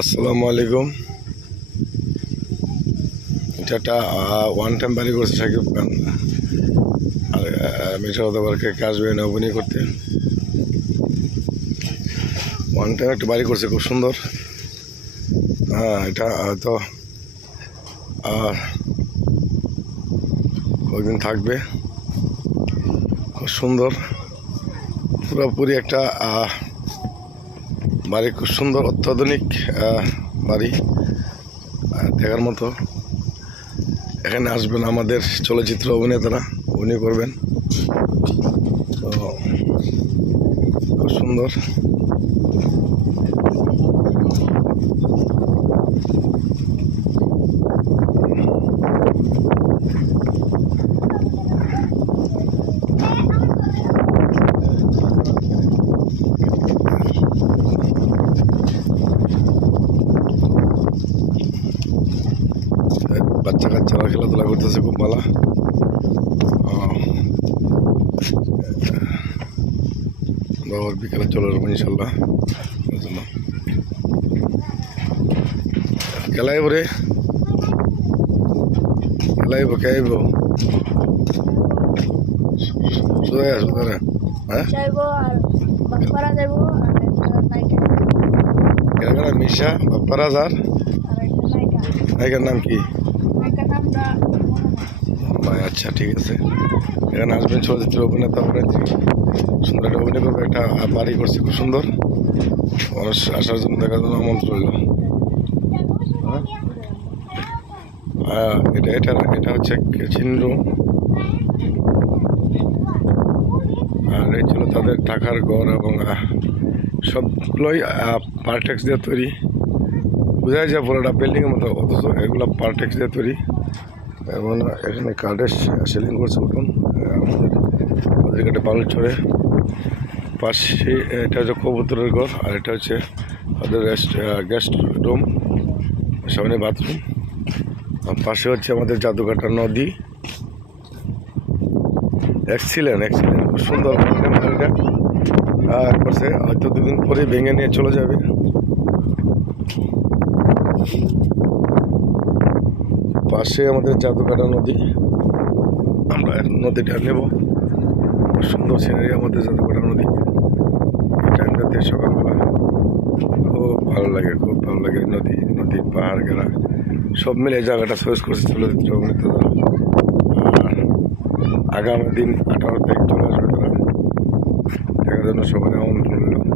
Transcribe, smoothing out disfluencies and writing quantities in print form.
আসসালামু আলাইকুম। এটা একটা ওয়ান টাইম বাড়ি করছে সাকিব খান আর মেশাওয়াদাবারকে আসবে না অভিনয় করতে। ওয়ান টাইম একটা বাড়ি করছে, খুব সুন্দর। হ্যাঁ, এটা হয়তো কয়েকদিন থাকবে। খুব সুন্দর, পুরোপুরি একটা বাড়ি, খুব সুন্দর অত্যাধুনিক বাড়ি, দেখার মতো। এখানে আসবেন আমাদের চলচ্চিত্র অভিনেতারা, অভিনয় করবেন। তো খুব সুন্দর। বাচ্চা কাচ্চারা খেলাধুলা করতেছে, খুব ভালো। বাবার বিকেলে চলে যাবো ইনশাল্লাহ। খেলাইব রে, খেলাইব, খেয়াইব, সোজা সোজা। হ্যাঁ, মিশা বাপ্পারাজ আর নায়িকার নাম কি? আচ্ছা, ঠিক আছে। এখানে আসবেন চলচ্চিত্র অভিনেতা অভিনেত্রী, সুন্দর একটা অভিনয় করবে। একটা বাড়ি করছে খুব সুন্দর, মানুষ আসার জন্য, দেখার জন্য আমন্ত্রণ রইল। এটা এটা এটা হচ্ছে চিন্ডু, আর এই ছিল তাদের টাকার ঘর, এবং সবগুলোই পার্টেক্স দিয়ে তৈরি। বোঝা যায় পুরোটা বিল্ডিংয়ের মতো, অথচ এগুলো পার্টেক্স দিয়ে তৈরি। এবং এখানে কার্ডের সেলিং করছে উঠুন আমাদের কাটে বালু ছড়ে পাশে। এটা হচ্ছে কবুতরের ঘর, আর এটা হচ্ছে ওদের গেস্ট রুম, সামনে বাথরুম। আর পাশে হচ্ছে আমাদের জাদুঘাটা নদী। এক্সিলেন্ট, খুব সুন্দর বাড়িটা করছে। হয়তো দুদিন পরে ভেঙে নিয়ে চলে যাবে। পাশে আমাদের জাদুঘাটা নদী, আমরা এখন নদীটা নেব। সুন্দর সিনারি আমাদের জাদুঘাটা নদী। এই টাইমটাতে সকালবেলা খুব ভালো লাগে, খুব ভালো লাগে। নদী পাহাড় ঘেরা সব মিলে জায়গাটা চয়েস করছে চলচ্চিত্র অভিনেতারা। আর আগামী দিন 18 তারিখ চলে আসবে তারা, দেখার জন্য সবাই আমন্ত্রণ রইল।